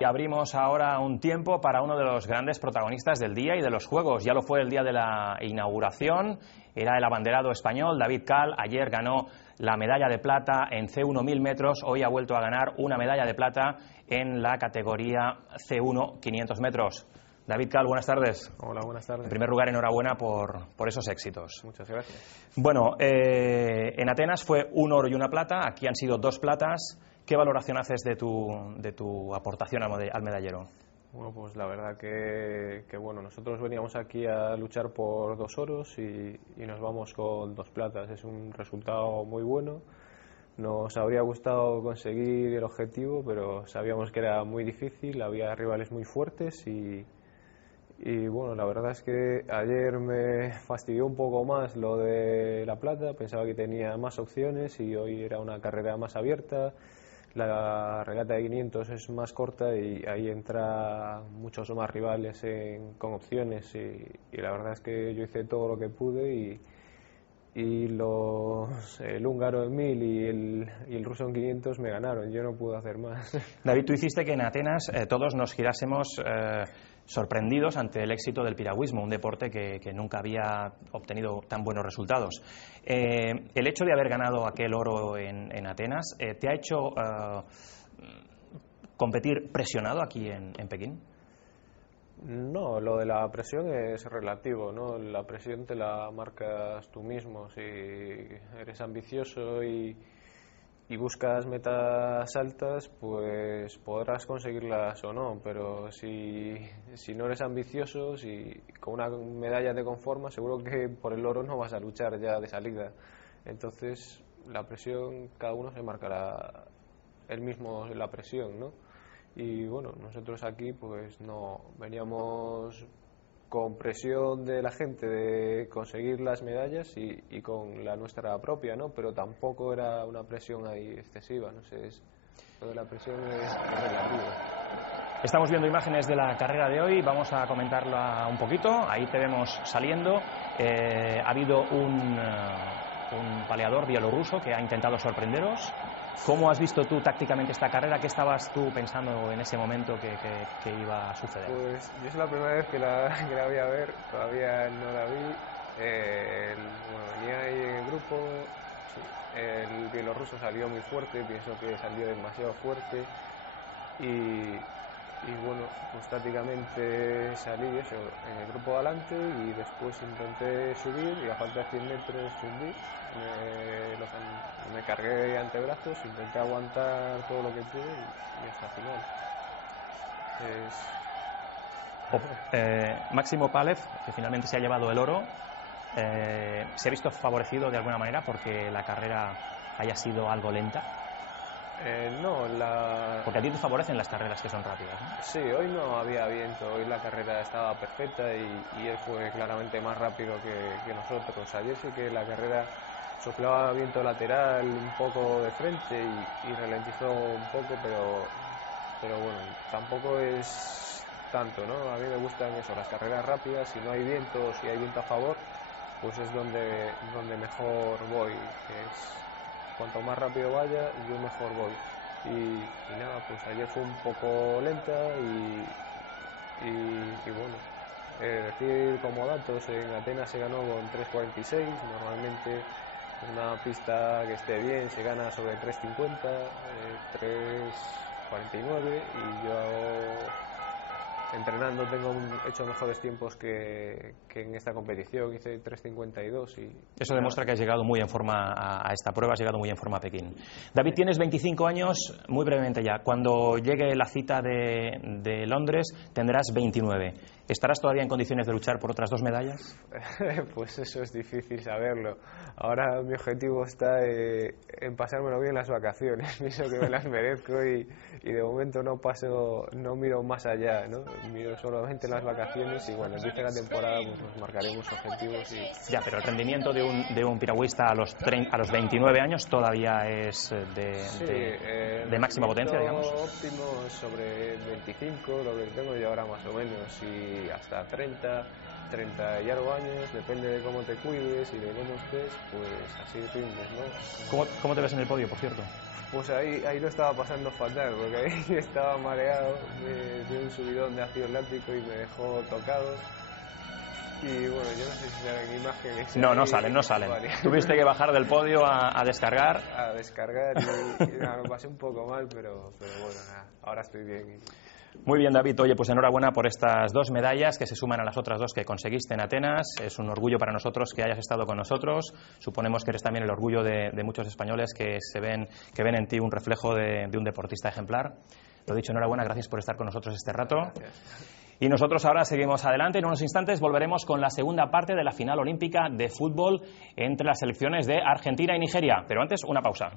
Y abrimos ahora un tiempo para uno de los grandes protagonistas del día y de los Juegos. Ya lo fue el día de la inauguración, era el abanderado español David Cal. Ayer ganó la medalla de plata en C1 1000 metros, hoy ha vuelto a ganar una medalla de plata en la categoría C1 500 metros. David Cal, buenas tardes. Hola, buenas tardes. En primer lugar, enhorabuena por esos éxitos. Muchas gracias. Bueno, en Atenas fue un oro y una plata, aquí han sido 2 platas. ¿Qué valoración haces de tu aportación al medallero? Bueno, pues la verdad que bueno, nosotros veníamos aquí a luchar por 2 oros y nos vamos con 2 platas. Es un resultado muy bueno. Nos habría gustado conseguir el objetivo, pero sabíamos que era muy difícil, había rivales muy fuertes y bueno, la verdad es que ayer me fastidió un poco más lo de la plata, pensaba que tenía más opciones y hoy era una carrera más abierta. La regata de 500 es más corta y ahí entra muchos más rivales con opciones y la verdad es que yo hice todo lo que pude y el húngaro en 1000 y el ruso en 500 me ganaron, yo no pude hacer más. David, tú hiciste que en Atenas todos nos girásemos sorprendidos ante el éxito del piragüismo, un deporte que nunca había obtenido tan buenos resultados. El hecho de haber ganado aquel oro en Atenas, ¿te ha hecho competir presionado aquí en Pekín? No, lo de la presión es relativo, ¿no? La presión te la marcas tú mismo. Si eres ambicioso y buscas metas altas, pues podrás conseguirlas o no, pero si no eres ambicioso, si con una medalla te conformas, seguro que por el oro no vas a luchar ya de salida. Entonces, la presión, cada uno se marcará él mismo la presión, ¿no? Y bueno, nosotros aquí pues no veníamos con presión de la gente de conseguir las medallas y con la nuestra propia, ¿no? Pero tampoco era una presión ahí excesiva, no sé, lo de la presión es relativa. Estamos viendo imágenes de la carrera de hoy, vamos a comentarla un poquito. Ahí te vemos saliendo. Ha habido un paleador bielorruso que ha intentado sorprenderos. ¿Cómo has visto tú tácticamente esta carrera? ¿Qué estabas tú pensando en ese momento que iba a suceder? Pues yo es la primera vez que la voy a ver, todavía no la vi. Bueno, venía ahí en el grupo, sí, el bielorruso salió muy fuerte, pienso que salió demasiado fuerte y bueno, pues tácticamente salí eso, en el grupo de adelante y después intenté subir y a falta de 100 metros subí, me cargué antebrazos, intenté aguantar todo lo que pude y hasta el final. Máximo Palev, que finalmente se ha llevado el oro, ¿se ha visto favorecido de alguna manera porque la carrera haya sido algo lenta? No, porque a ti te favorecen las carreras que son rápidas, ¿no? Sí, hoy no había viento, hoy la carrera estaba perfecta y él fue claramente más rápido que nosotros. Ayer sí que la carrera soplaba viento lateral un poco de frente y ralentizó un poco, pero bueno, tampoco es tanto, ¿no? A mí me gustan eso, las carreras rápidas, si no hay viento, si hay viento a favor, pues es donde mejor voy, que es cuanto más rápido vaya, yo mejor voy. Y nada, pues ayer fue un poco lenta y bueno, decir como datos, en Atenas se ganó con 3.46, normalmente una pista que esté bien se gana sobre 3.50, 3.49 y yo entrenando tengo hecho mejores tiempos que en esta competición, hice 3.52 y eso demuestra que has llegado muy en forma a esta prueba, has llegado muy en forma a Pekín. David, tienes 25 años, muy brevemente ya, cuando llegue la cita de Londres tendrás 29. ¿Estarás todavía en condiciones de luchar por otras 2 medallas? Pues eso es difícil saberlo. Ahora mi objetivo está en pasármelo bien las vacaciones. Pienso que me las merezco y de momento no miro más allá, ¿no? Miro solamente las vacaciones y cuando empiece la temporada pues nos marcaremos objetivos y... Ya, pero el rendimiento de un piragüista a los 29 años todavía es de máxima potencia, digamos. Óptimo sobre 25, lo que tengo yo ahora más o menos, y hasta 30 30 y algo años, depende de cómo te cuides y de cómo estés, pues así rindes, ¿no? ¿Cómo te ves en el podio, por cierto? Pues ahí lo estaba pasando fatal, porque ahí estaba mareado, me dio un subidón de ácido láctico y me dejó tocado. Y bueno, yo no sé si salen imágenes. No salen. Tuviste que bajar del podio a descargar. A descargar y nada, me pasé un poco mal, pero bueno, nada, ahora estoy bien. Muy bien, David. Oye, pues enhorabuena por estas 2 medallas que se suman a las otras 2 que conseguiste en Atenas. Es un orgullo para nosotros que hayas estado con nosotros. Suponemos que eres también el orgullo de muchos españoles que ven en ti un reflejo de un deportista ejemplar. Lo dicho, enhorabuena, gracias por estar con nosotros este rato. Gracias. Y nosotros ahora seguimos adelante. En unos instantes volveremos con la segunda parte de la final olímpica de fútbol entre las selecciones de Argentina y Nigeria. Pero antes, una pausa.